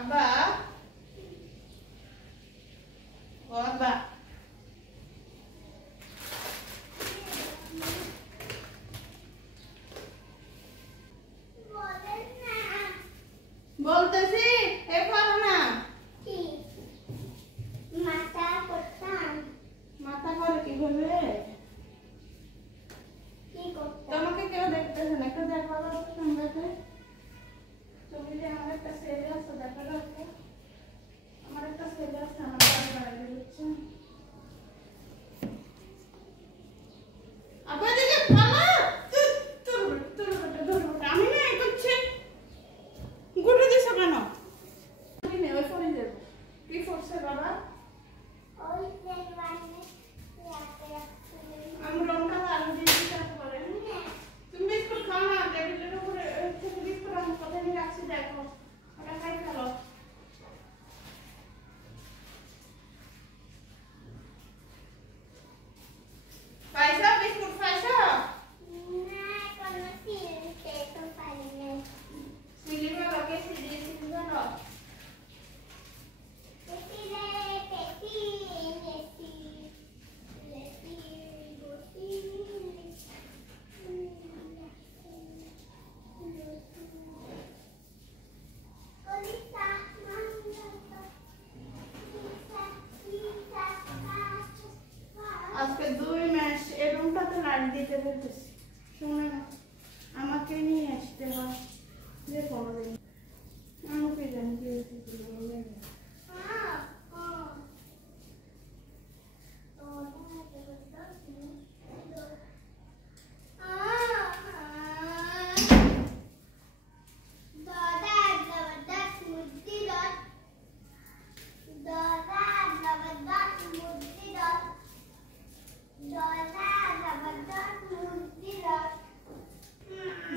আব্বা ও আব্বা বলতেছি এ করো না কি মাথা করতাম মাথা করে কি করবে কি করতাম তোমাকে কেউ দেখতেছে না কেউ দেখো তো সঙ্গে তুমি যে আমার একটা ছেলে আছে দেখো রাখো আমার একটা ছেলে আছে আমার বাড়ি বাইরে দিচ্ছে আব্বা দিকে ভালো তোর আমি না এই করছি গুড়ে দিছো কেন আমি নেই ওই ফোনে দেব কি করছে বাবা ওই যে মানে রাতে আমি লঙ্কা আলু দিয়ে দিতে পারে তুমি বিস্কুট খাও না টেবিলের উপরে থেকে বিস্কুট আমি কোথায় নিয়ে রাখছি দেখো ওটা খাই ফেলো পাইছো বিস্কুট পাইছো না কোনো সিলতে তো পারি না সিলিমা লগে সিলি সিলিমা পেটি রে পেটি নেটি লেটি বসি কলিতা মান্দাতা আজকে 2 মাস এই রুমটাতে লাইট দিতে বলতেছি শুনে না আমাকে নিয়ে আসতে হয় যে কোনো দিন আমাকে জানি কি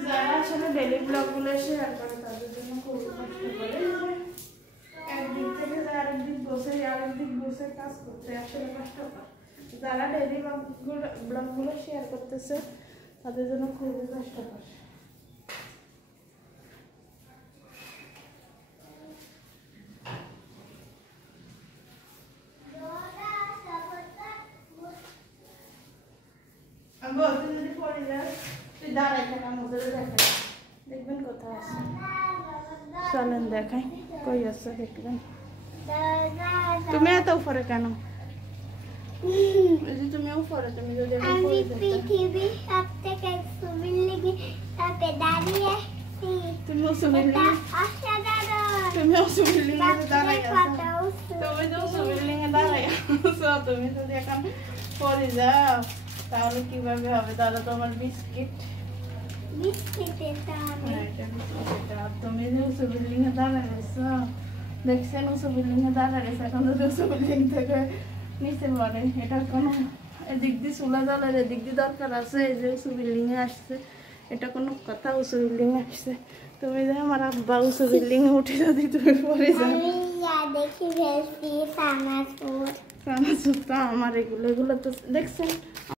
যারা আসলে ডেলি ব্লগগুলো শেয়ার করে তাদের জন্য খুব কষ্ট করে একদিক থেকে আরেকদিক বসে কাজ করতে আসলে কষ্ট করে যারা ডেলি ব্লগগুলো শেয়ার করতেছে তাদের জন্য খুবই কষ্ট করে আমি বলতে যদি পড়ে যায় তুই দাঁড়াই থাকা মধ্যে দেখেন দেখবেন কোথায় আছে চলেন দেখাই কই আছে দেখবেন তুমি এত উপরে কেন এই যে তুমি উপরে তুমি যদি এখন আমি পড়ে যেতে পৃথিবীর সবথেকে সুবিল্লিগি তাতে দাঁড়িয়ে আছি তুমি সুবিল্ডিং অসাধারণ তুমি সুবিল্ডিং এ দাঁড়াই আছো কত তুমি তো সুবিল্ডিং এ দাঁড়াই আছো তুমি যদি এখন পড়ে যাও তাহলে কিভাবে হবে তাহলে তোমার বিস্কিট বিস্কিটের দামে তুমি যে উঁচু বিল্ডিং এ দাঁড়ায় রয়েছো দেখছেন উঁচু বিল্ডিং এ দাঁড়ায় রয়েছে এখন যদি উঁচু বিল্ডিং থেকে নিচে পড়ে এটা কোনো এদিক দিয়ে চুলা জলের এদিক দিয়ে দরকার আছে এই যে উঁচু বিল্ডিং এ আসছে এটা কোনো কথা উঁচু বিল্ডিং এ আসছে তুমি যে আমার আব্বা উঁচু বিল্ডিং এ উঠে যদি তুমি পড়ে যাও আমি দেখি ফেলছি সানাসুর কানা সুতা আমার এগুলো তো দেখছেন